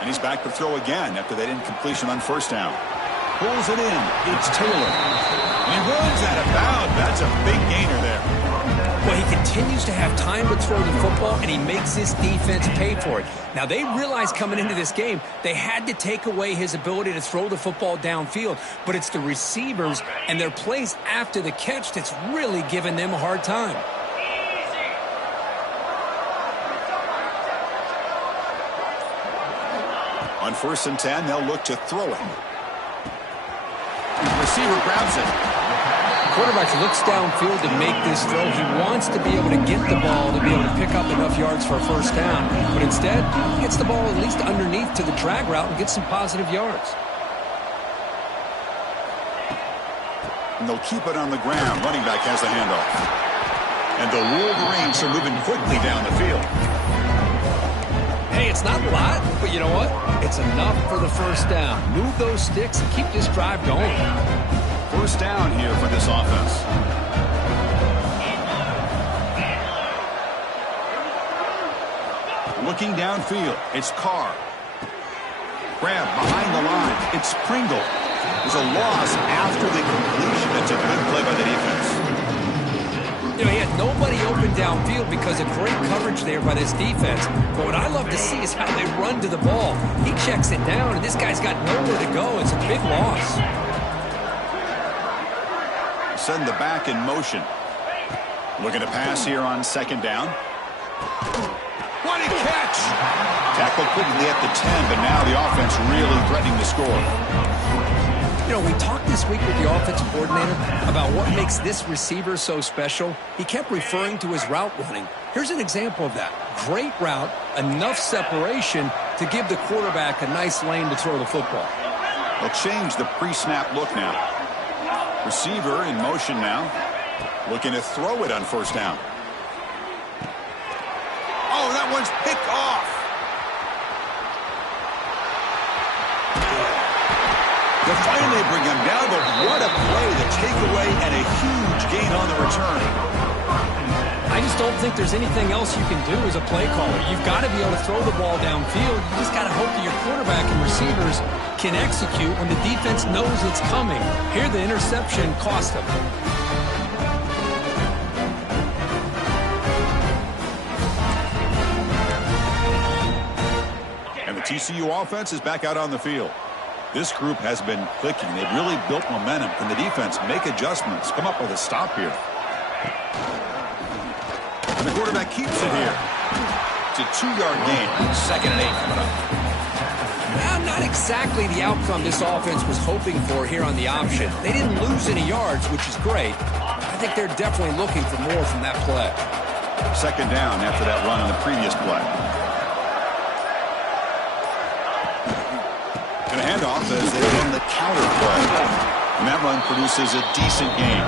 And he's back to throw again after that incompletion on 1st down. Pulls it in. It's Taylor. And he runs out of bounds. That's a big gainer there. Well, he continues to have time to throw the football, and he makes his defense pay for it. Now, they realized coming into this game they had to take away his ability to throw the football downfield, but it's the receivers and their plays after the catch that's really giving them a hard time. On 1st and 10, they'll look to throw it. The receiver grabs it. Quarterback looks downfield to make this throw. He wants to be able to get the ball to be able to pick up enough yards for a 1st down, but instead, he gets the ball at least underneath to the drag route and gets some positive yards. And they'll keep it on the ground. Running back has the handoff. And the Wolverines are moving quickly down the field. Hey, it's not a lot, but you know what? It's enough for the 1st down. Move those sticks and keep this drive going. 1st down here for this offense. Looking downfield, it's Carr. Grab behind the line, it's Pringle. There's a loss after the completion. It's a good play by the defense. You know, he had nobody open downfield because of great coverage there by this defense. But what I love to see is how they run to the ball. He checks it down, and this guy's got nowhere to go. It's a big loss. Send the back in motion. Looking to pass here on 2nd down. What a catch! Tackled quickly at the 10, but now the offense really threatening to score. You know, we talked this week with the offensive coordinator about what makes this receiver so special. He kept referring to his route running. Here's an example of that. Great route, enough separation to give the quarterback a nice lane to throw the football. They'll change the pre-snap look now. Receiver in motion now. Looking to throw it on 1st down. Oh, that one's picked off. They finally bring him down, but what a play, the takeaway, and a huge gain on the return. I just don't think there's anything else you can do as a play caller. You've got to be able to throw the ball downfield. You just got to hope that your quarterback and receivers can execute when the defense knows it's coming. Here, the interception cost them. And the TCU offense is back out on the field. This group has been clicking. They've really built momentum. Can the defense make adjustments? Come up with a stop here. And the quarterback keeps it here. It's a 2-yard gain. 2nd and 8 coming up. Now, not exactly the outcome this offense was hoping for here on the option. They didn't lose any yards, which is great. I think they're definitely looking for more from that play. 2nd down after that run on the previous play. And a handoff as they run the counter play. And that run produces a decent gain.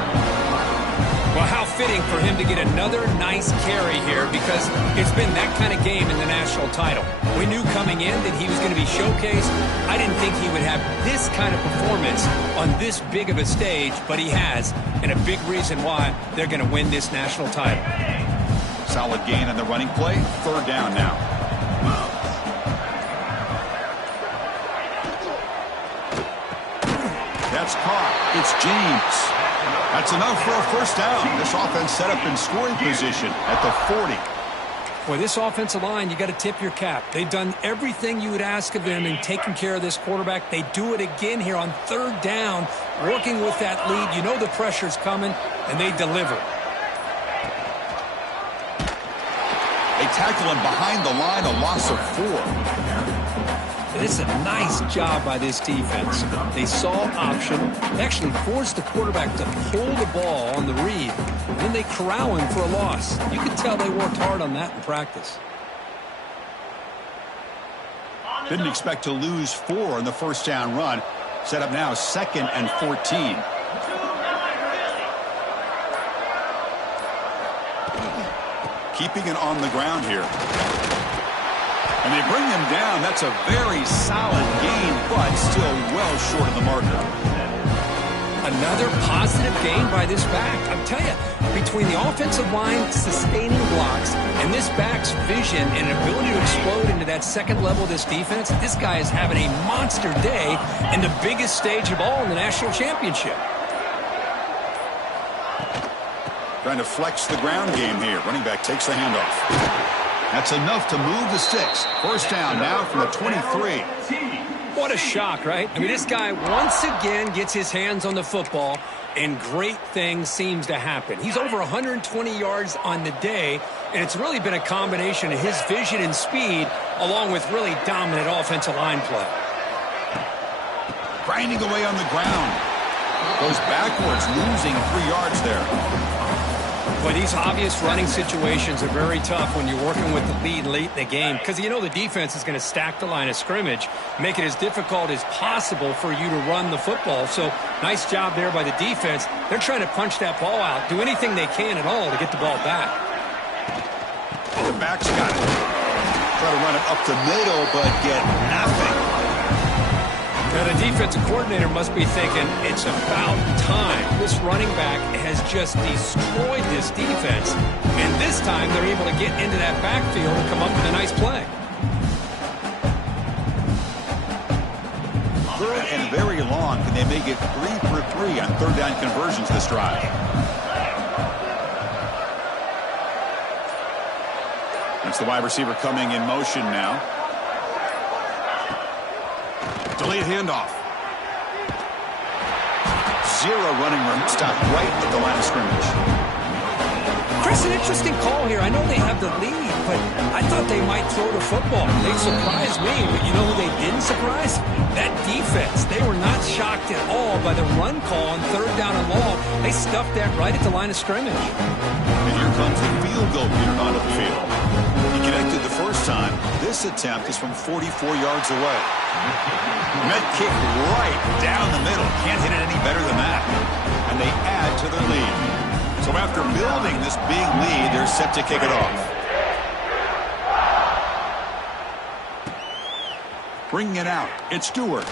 Well, how fitting for him to get another nice carry here, because it's been that kind of game in the national title. We knew coming in that he was going to be showcased. I didn't think he would have this kind of performance on this big of a stage, but he has, and a big reason why they're going to win this national title. Solid gain on the running play. 3rd down now. That's caught. It's James. That's enough for a 1st down. This offense set up in scoring position at the 40. Boy, this offensive line, you got to tip your cap. They've done everything you would ask of them in taking care of this quarterback. They do it again here on 3rd down, working with that lead. You know the pressure's coming, and they deliver. They tackle him behind the line, a loss of 4. It's a nice job by this defense. They saw option. They actually forced the quarterback to pull the ball on the read. And then they corral him for a loss. You could tell they worked hard on that in practice. Didn't expect to lose 4 in the first down run. Set up now 2nd and 14. Keeping it on the ground here. And they bring him down. That's a very solid gain, but still well short of the marker. Another positive gain by this back. I'll tell you, between the offensive line sustaining blocks and this back's vision and ability to explode into that second level of this defense, this guy is having a monster day in the biggest stage of all in the national championship. Trying to flex the ground game here. Running back takes the handoff. That's enough to move the sticks. First down now from the 23. What a shock, right? I mean, this guy once again gets his hands on the football, and great things seems to happen. He's over 120 yards on the day, and it's really been a combination of his vision and speed along with really dominant offensive line play. Grinding away on the ground. Goes backwards, losing 3 yards there. Boy, these obvious running situations are very tough when you're working with the lead late in the game because you know the defense is going to stack the line of scrimmage, make it as difficult as possible for you to run the football. So nice job there by the defense. They're trying to punch that ball out, do anything they can at all to get the ball back. The back's got it. Try to run it up the middle, but get nothing. Now, the defensive coordinator must be thinking, it's about time. This running back has just destroyed this defense, and this time they're able to get into that backfield and come up with a nice play. 3rd and very long. Can they make it 3 for 3 on 3rd down conversions this drive? That's the wide receiver coming in motion now. Delayed handoff. 0 running room. Stopped right at the line of scrimmage. Chris, an interesting call here. I know they have the lead, but I thought they might throw the football. They surprised me, but you know who they didn't surprise? That defense. They were not shocked at all by the run call on 3rd down and long. They stuffed that right at the line of scrimmage. And here comes the field goal here onto the field. He connected the first time. This attempt is from 44 yards away. Met kick right down the middle. Can't hit it any better than that. And they add to their lead. So after building this big lead, they're set to kick it off. Bringing it out. It's Stewart.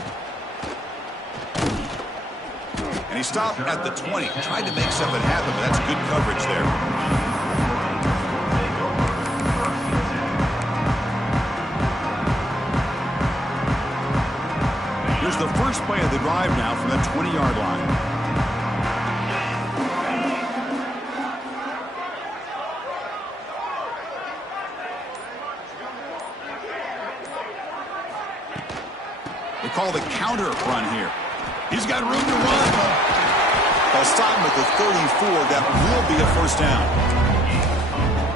And he stopped at the 20. Tried to make something happen, but that's good coverage there. Here's the first play of the drive now from the 20-yard line. They call the counter run here. He's got room to run. They'll stop him at the 34. That will be a first down.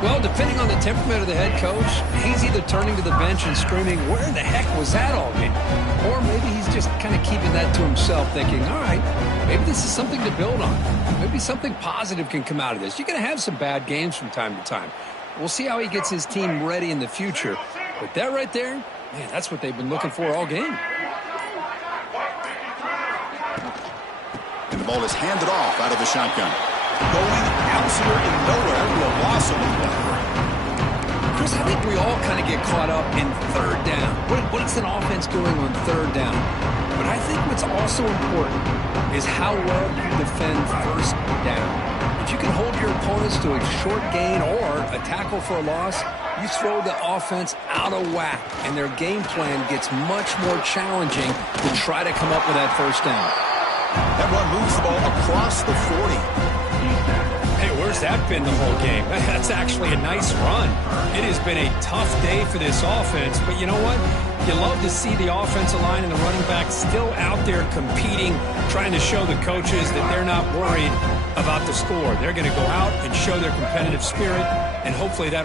Well, depending on the temperament of the head coach, he's either turning to the bench and screaming, where the heck was that all game? Or maybe he's just kind of keeping that to himself, thinking, all right, maybe this is something to build on. Maybe something positive can come out of this. You're going to have some bad games from time to time. We'll see how he gets his team ready in the future. But that right there, man, that's what they've been looking for all game. And the ball is handed off out of the shotgun. Going out here in nowhere to a loss of the play. Chris, I think we all kind of get caught up in 3rd down. What's an offense doing on 3rd down? But I think what's also important is how well you defend 1st down. If you can hold your opponents to a short gain or a tackle for a loss, you throw the offense out of whack, and their game plan gets much more challenging to try to come up with that 1st down. That run moves the ball across the 40. Hey, where's that been the whole game? That's actually a nice run. It has been a tough day for this offense, but you know what? You love to see the offensive line and the running back still out there competing, trying to show the coaches that they're not worried about the score. They're going to go out and show their competitive spirit, and hopefully that'll